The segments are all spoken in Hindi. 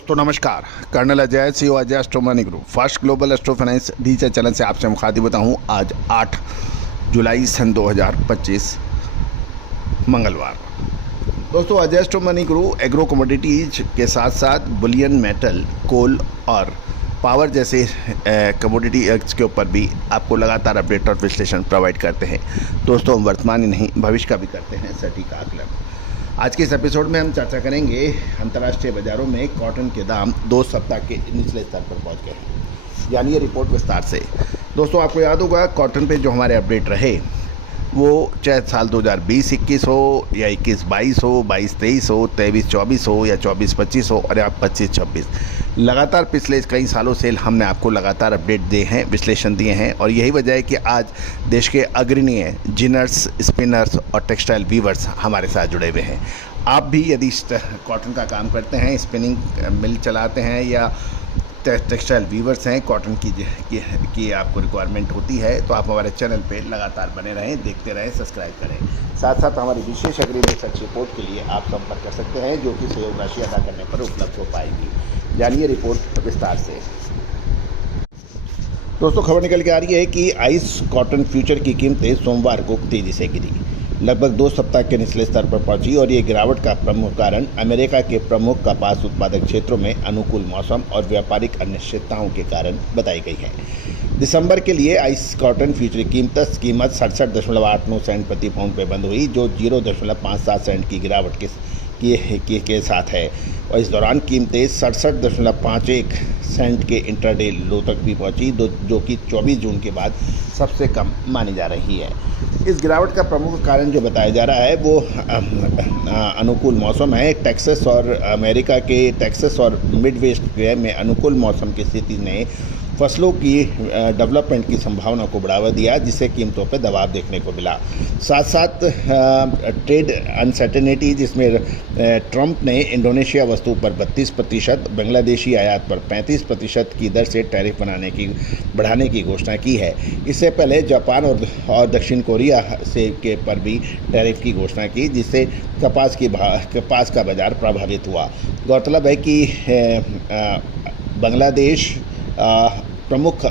दोस्तों नमस्कार, colonel Ajay CEO Ajay astro money group first global astro finance digital channel से आपसे मुखातिब होता हूँ। आज 8 जुलाई सन 2025 मंगलवार। दोस्तों Ajay astro money group agro commodities के साथ साथ बुलियन, मेटल, कोल और पावर जैसे कमोडिटी के ऊपर भी आपको लगातार अपडेट और विश्लेषण प्रोवाइड करते हैं। दोस्तों हम वर्तमान ही नहीं भविष्य का भी करते हैं सटीक आकलन। आज के इस एपिसोड में हम चर्चा करेंगे अंतर्राष्ट्रीय बाजारों में कॉटन के दाम 2 सप्ताह के निचले स्तर पर पहुंच गए हैं, यानी ये रिपोर्ट विस्तार से। दोस्तों आपको याद होगा कॉटन पे जो हमारे अपडेट रहे वो चाहे साल 2020-21 हो या 21-22 हो, 22-23 हो, 23-24 हो या 24-25 हो और या 25-26, लगातार पिछले कई सालों से हमने आपको लगातार अपडेट दिए हैं, विश्लेषण दिए हैं। और यही वजह है कि आज देश के अग्रणीय जिनर्स, स्पिनर्स और टेक्सटाइल वीवर्स हमारे साथ जुड़े हुए हैं। आप भी यदि कॉटन का काम करते हैं, स्पिनिंग मिल चलाते हैं या टेक्सटाइल वीवर्स हैं, कॉटन की आपको रिक्वायरमेंट होती है तो आप हमारे चैनल पे लगातार बने रहें, देखते रहें, सब्सक्राइब करें। साथ साथ हमारी विशेष अग्रिम सर्च रिपोर्ट के लिए आप संपर्क कर सकते हैं, जो कि सहयोग राशि अदा करने पर उपलब्ध हो पाएगी। जानिए रिपोर्ट विस्तार से। दोस्तों खबर निकल के आ रही है कि आइस कॉटन फ्यूचर की कीमतें सोमवार को तेजी से गिरी, लगभग 2 सप्ताह के निचले स्तर पर पहुंची और ये गिरावट का प्रमुख कारण अमेरिका के प्रमुख कपास उत्पादक क्षेत्रों में अनुकूल मौसम और व्यापारिक अनिश्चितताओं के कारण बताई गई है। दिसंबर के लिए आइस कॉटन फ्यूचर कीमत 67.89 सेंट प्रति पाउंड पर बंद हुई, जो 0.57 सेंट की गिरावट के साथ है। और इस दौरान कीमतें 67.51 सेंट के इंट्राडे लो तक भी पहुंची, जो कि 24 जून के बाद सबसे कम मानी जा रही है। इस गिरावट का प्रमुख कारण जो बताया जा रहा है वो अनुकूल मौसम है। टेक्सास और अमेरिका के टेक्सास और मिडवेस्ट में अनुकूल मौसम की स्थिति ने फसलों की डेवलपमेंट की संभावना को बढ़ावा दिया, जिससे कीमतों पर दबाव देखने को मिला। साथ साथ ट्रेड अनसर्टेनिटी, जिसमें ट्रंप ने इंडोनेशिया वस्तु पर 32%, बांग्लादेशी आयात पर 35% की दर से टैरिफ बढ़ाने की घोषणा की है। इससे पहले जापान और दक्षिण कोरिया के पर भी टैरिफ की घोषणा की, जिससे कपास का बाजार प्रभावित हुआ। गौरतलब है कि बांग्लादेश प्रमुख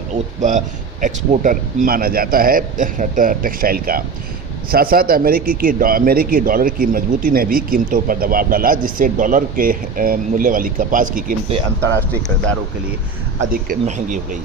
एक्सपोर्टर माना जाता है टेक्सटाइल का। साथ साथ अमेरिकी डॉलर की मजबूती ने भी कीमतों पर दबाव डाला, जिससे डॉलर के मूल्य वाली कपास की कीमतें अंतर्राष्ट्रीय खरीदारों के लिए अधिक महंगी हो गई।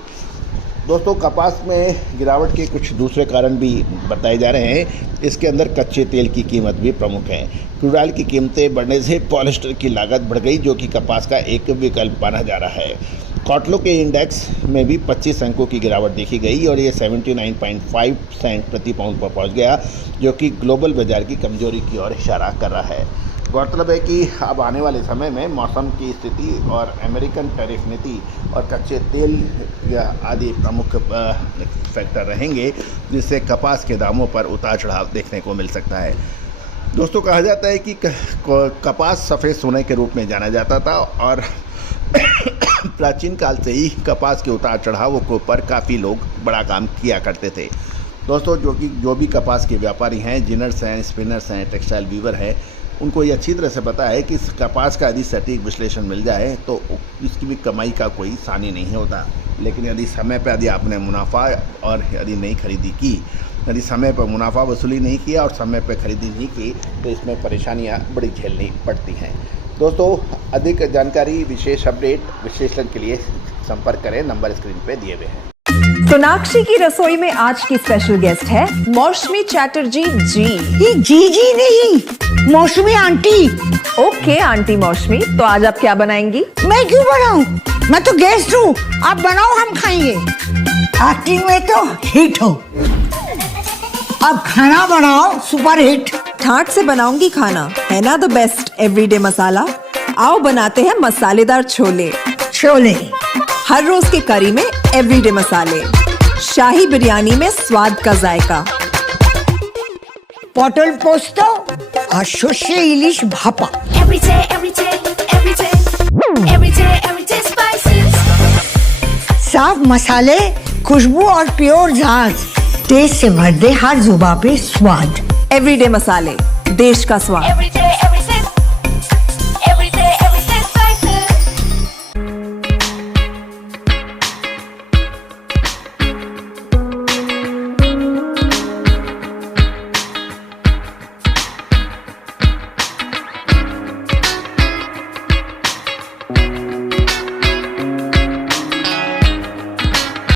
दोस्तों कपास में गिरावट के कुछ दूसरे कारण भी बताए जा रहे हैं। इसके अंदर कच्चे तेल की कीमत भी प्रमुख है। क्रूड ऑयल की कीमतें बढ़ने से पॉलिस्टर की लागत बढ़ गई, जो कि कपास का एक विकल्प माना जा रहा है। कॉटलो के इंडेक्स में भी 25 अंकों की गिरावट देखी गई और ये 79.5 सेंट प्रति पाउंड पर पहुंच गया, जो कि ग्लोबल बाजार की कमजोरी की ओर इशारा कर रहा है। गौरतलब है कि अब आने वाले समय में मौसम की स्थिति और अमेरिकन टैरिफ नीति और कच्चे तेल आदि प्रमुख फैक्टर रहेंगे, जिससे कपास के दामों पर उतार चढ़ाव देखने को मिल सकता है। दोस्तों कहा जाता है कि कपास सफ़ेद सोने के रूप में जाना जाता था और प्राचीन काल से ही कपास के उतार चढ़ावों के ऊपर काफ़ी लोग बड़ा काम किया करते थे। दोस्तों जो भी कपास के व्यापारी हैं, जिनर्स हैं, स्पिनर्स हैं, टेक्सटाइल वीवर हैं, उनको ये अच्छी तरह से पता है कि कपास का यदि सटीक विश्लेषण मिल जाए तो इसकी भी कमाई का कोई सानी नहीं होता। लेकिन यदि समय पर यदि आपने मुनाफा और यदि नहीं खरीदी की, यदि समय पर मुनाफा वसूली नहीं किया और समय पर खरीदी नहीं की, तो इसमें परेशानियाँ बड़ी झेलनी पड़ती हैं। दोस्तों अधिक जानकारी, विशेष अपडेट, विश्लेषण के लिए संपर्क करें, नंबर स्क्रीन पे दिए हुए हैं। सोनाक्षी की रसोई में आज की स्पेशल गेस्ट है मौसमी चैटर्जी जी। ये जी नहीं, मौसमी आंटी। ओके आंटी मौसमी, तो आज आप क्या बनाएंगी? मैं क्यों बनाऊं? मैं तो गेस्ट हूँ, आप बनाओ, हम खाएंगे। एक्टिंग में तो हिट हो, अब खाना बनाओ सुपर हिट। ठाट से बनाऊंगी खाना, है ना द बेस्ट एवरीडे मसाला। आओ बनाते हैं मसालेदार छोले। हर रोज की करी में एवरीडे मसाले, शाही बिरयानी में स्वाद का जायका। पटल पोस्तो और शोषे इलिश भापा। साफ मसाले, खुशबू और प्योर झांझ, टेस्ट से भर दे हर जुबान पे स्वाद। एवरीडे मसाले, देश का स्वाद।